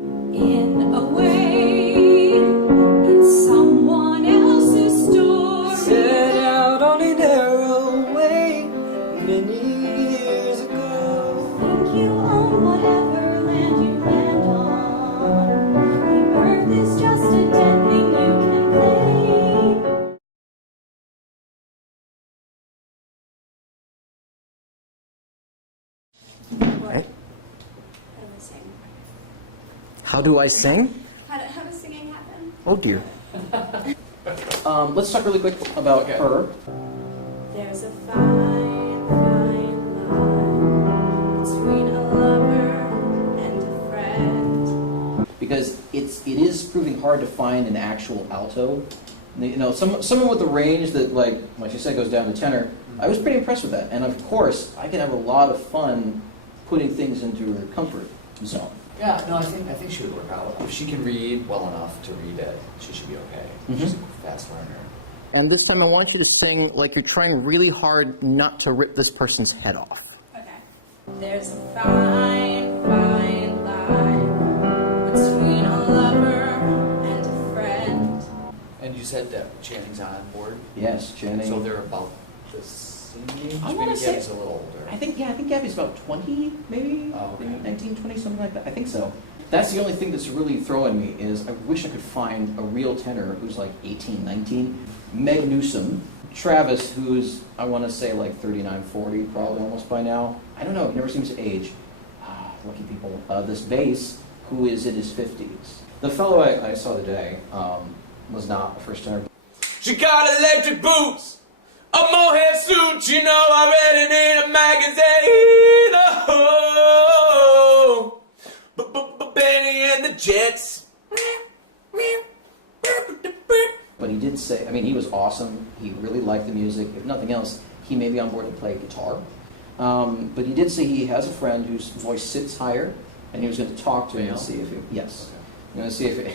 In a way, it's someone else's story. Set out on a narrow way many years ago. Think you own whatever land you land on. The earth is just a dead thing you can claim. Right. How do I sing? How do I sing? How does singing happen? Oh dear. Let's talk really quick about her. There's a fine, fine line between a lover and a friend. Because it is proving hard to find an actual alto. You know, someone with a range that, like she said, goes down to tenor. I was pretty impressed with that. And of course, I can have a lot of fun putting things into her comfort zone. Yeah, no, I think she would work out. If she can read well enough to read it, she should be okay. Mhm. She's a fast learner. And this time I want you to sing like you're trying really hard not to rip this person's head off. Okay. There's a fine, fine line between a lover and a friend. And you said that Channing's on board? Yes, Channing. So they're about the same age? I wanna Maybe say- Gabby's a little older. I think Gabby's about 20, maybe? Oh, okay. Maybe 19, 20, something like that. I think so. That's the only thing that's really throwing me is I wish I could find a real tenor who's like 18, 19. Meg Newsom. Travis, who's, I want to say like 39, 40, probably almost by now. I don't know, he never seems to age. Lucky people. This bass, who is in his 50s. The fellow I saw today was not a first tenor. She got electric boots, a mohair suit, you know I read it in a magazine. Oh, Benny and the Jets. But he did say, I mean, he was awesome. He really liked the music. If nothing else, he may be on board to play guitar. But he did say he has a friend whose voice sits higher, and he was going to talk to him and see if it, yes. You know, see if it,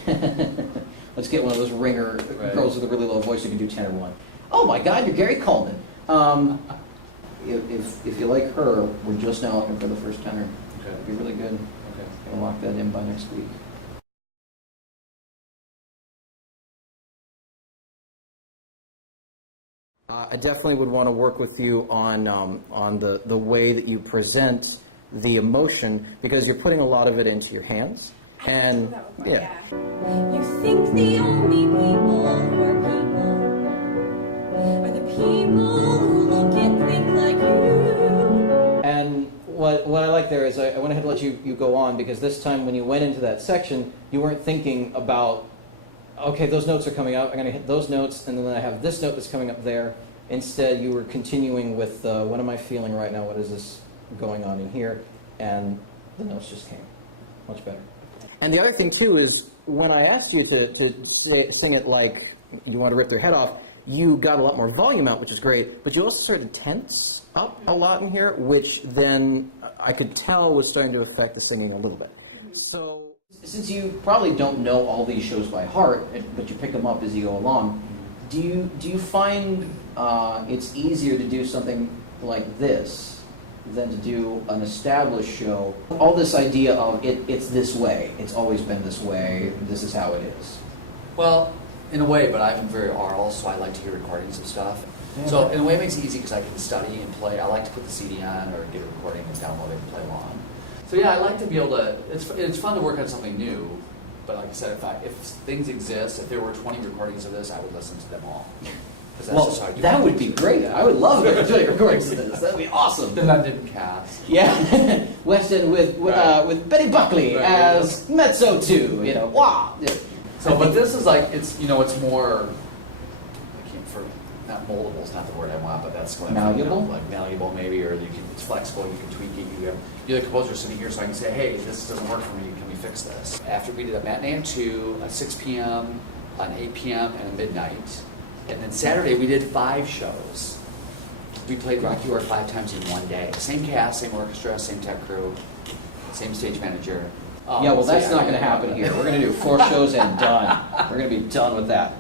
let's get one of those ringer girls with a really low voice who can do tenor one. Oh my God, you're Gary Coleman. If you like her, we're just now looking for the first tenor. Okay. It'd be really good. Okay. Gonna lock that in by next week. I definitely would want to work with you on the way that you present the emotion, because you're putting a lot of it into your hands. And yeah. You think the only people who are people are the people who look and think like you. And what I like there is I went ahead and let you go on, because this time when you went into that section, you weren't thinking about, okay, those notes are coming up, I'm going to hit those notes, and then I have this note that's coming up there. Instead, you were continuing with what am I feeling right now, what is this going on in here, and the notes just came. Much better. And the other thing, too, is when I asked you to sing it like you want to rip their head off, you got a lot more volume out, which is great, but you also started to tense up a lot in here, which then I could tell was starting to affect the singing a little bit. So, since you probably don't know all these shows by heart, but you pick them up as you go along, do you find it's easier to do something like this than to do an established show? All this idea of it's this way, it's always been this way, this is how it is. Well, in a way, but I'm very oral, so I like to hear recordings of stuff. Yeah. So in a way it makes it easy because I can study and play. I like to put the CD on or get a recording and download it and play along. So yeah, I like to be able to, it's fun to work on something new, but like I said, if things exist, if there were 20 recordings of this, I would listen to them all. Well, that would be great. I would love to do recordings of this. That would be awesome. The London cast. Yeah, West End with Betty Buckley as Mezzo 2, you know, wow. Yeah. So, but this is like, it's more, not moldable is not the word I want, but that's what I'm malleable? thinking of, like malleable maybe, or it's flexible, you can tweak it. You're the composer sitting here, so I can say, hey, this doesn't work for me, can we fix this? After we did a matinee at 2, a 6 p.m., an 8 p.m., and a midnight. And then Saturday we did 5 shows. We played Rocky Horror 5 times in one day. Same cast, same orchestra, same tech crew, same stage manager. Yeah, well, that's not going to happen here. We're going to do 4 shows and done. We're going to be done with that.